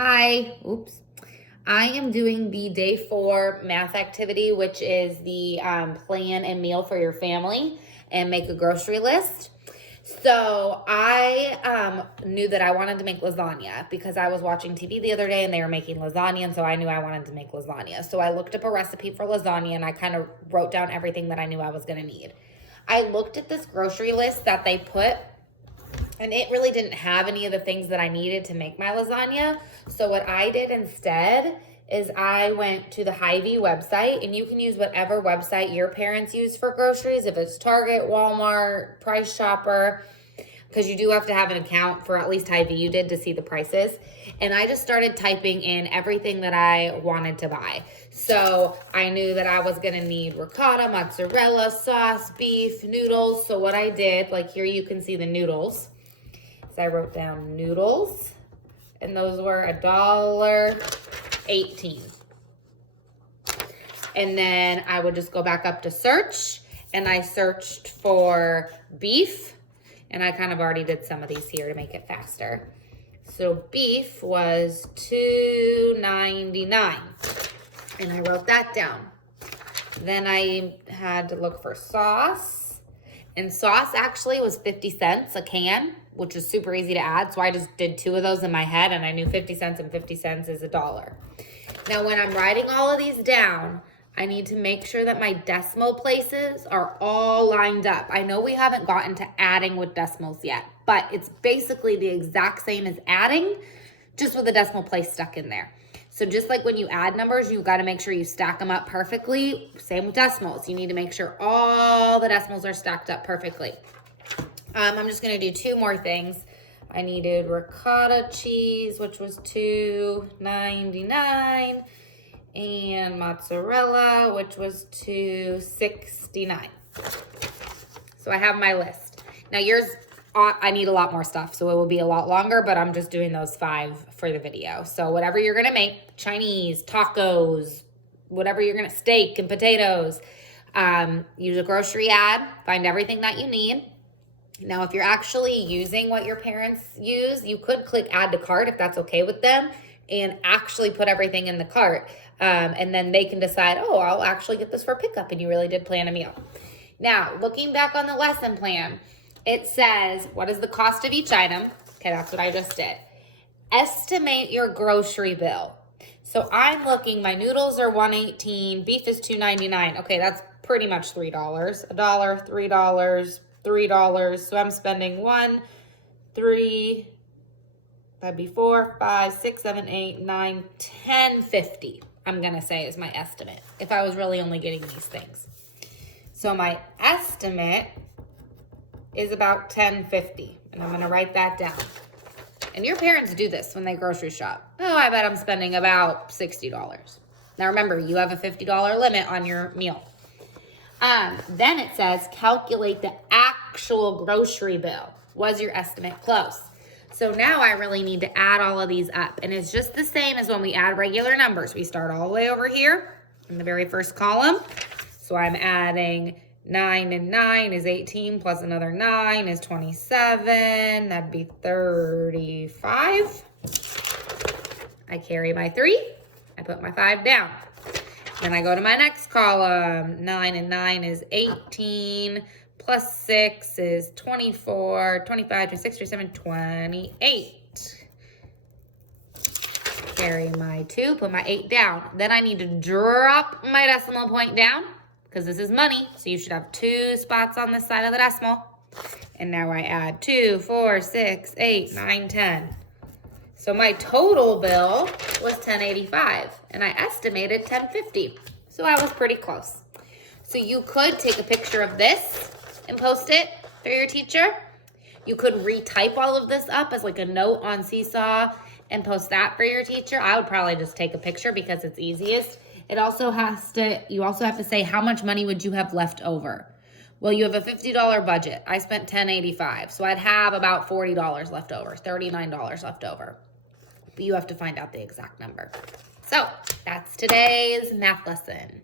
Hi, oops. I am doing the day 4 math activity, which is the plan and meal for your family and make a grocery list. So I knew that I wanted to make lasagna because I was watching TV the other day and they were making lasagna, and so I knew I wanted to make lasagna. So I looked up a recipe for lasagna and I kind of wrote down everything that I knew I was going to need. I looked at this grocery list that they put, and it really didn't have any of the things that I needed to make my lasagna. So what I did instead is I went to the Hy-Vee website, and you can use whatever website your parents use for groceries, if it's Target, Walmart, Price Chopper, because you do have to have an account for at least Hy-Vee you did to see the prices. And I just started typing in everything that I wanted to buy. So I knew that I was gonna need ricotta, mozzarella, sauce, beef, noodles. So what I did, like here you can see the noodles. So I wrote down noodles, and those were $1.18. And then I would just go back up to search, and I searched for beef, and I kind of already did some of these here to make it faster. So beef was $2.99, and I wrote that down. Then I had to look for sauce, and sauce actually was 50 cents a can, which is super easy to add. So I just did 2 of those in my head, and I knew 50 cents and 50 cents is $1. Now, when I'm writing all of these down, I need to make sure that my decimal places are all lined up. I know we haven't gotten to adding with decimals yet, but it's basically the exact same as adding, just with a decimal place stuck in there. So just like when you add numbers, you've got to make sure you stack them up perfectly. Same with decimals. You need to make sure all the decimals are stacked up perfectly. I'm just going to do 2 more things. I needed ricotta cheese, which was $2.99, and mozzarella, which was $2.69. So I have my list. Now yours, I need a lot more stuff, so it will be a lot longer, but I'm just doing those 5 for the video. So whatever you're gonna make, Chinese, tacos, whatever you're gonna, steak and potatoes, use a grocery ad, find everything that you need. Now, if you're actually using what your parents use, you could click add to cart if that's okay with them, and actually put everything in the cart. And then they can decide, oh, I'll actually get this for pickup, and you really did plan a meal. Now, looking back on the lesson plan, it says, what is the cost of each item? Okay, that's what I just did. Estimate your grocery bill. So I'm looking, my noodles are $1.18, beef is $2.99. Okay, that's pretty much $3. $1, $3, $3. So I'm spending 1, 3, that'd be 4, 5, 6, 7, 8, 9, 10, 50. I'm gonna say is my estimate if I was really only getting these things. So my estimate is about $10.50, and I'm gonna write that down. And your parents do this when they grocery shop. Oh, I bet I'm spending about $60. Now remember, you have a $50 limit on your meal. Then it says calculate the actual grocery bill. Was your estimate close? So now I really need to add all of these up, and it's just the same as when we add regular numbers. We start all the way over here in the very first column. So I'm adding 9 and 9 is 18 plus another 9 is 27. That'd be 35. I carry my 3. I put my 5 down. Then I go to my next column. 9 and 9 is 18. Plus 6 is 24. 25, 26, 27, 28. Carry my 2, put my 8 down. Then I need to drop my decimal point down, because this is money. So you should have 2 spots on this side of the decimal. And now I add 2, 4, 6, 8, 9, 10. So my total bill was $10.85, and I estimated $10.50. So I was pretty close. So you could take a picture of this and post it for your teacher. You could retype all of this up as like a note on Seesaw and post that for your teacher. I would probably just take a picture because it's easiest. It also you also have to say how much money would you have left over. Well, you have a $50 budget. I spent $10.85, so I'd have about $40 left over, $39 left over. But you have to find out the exact number. So that's today's math lesson.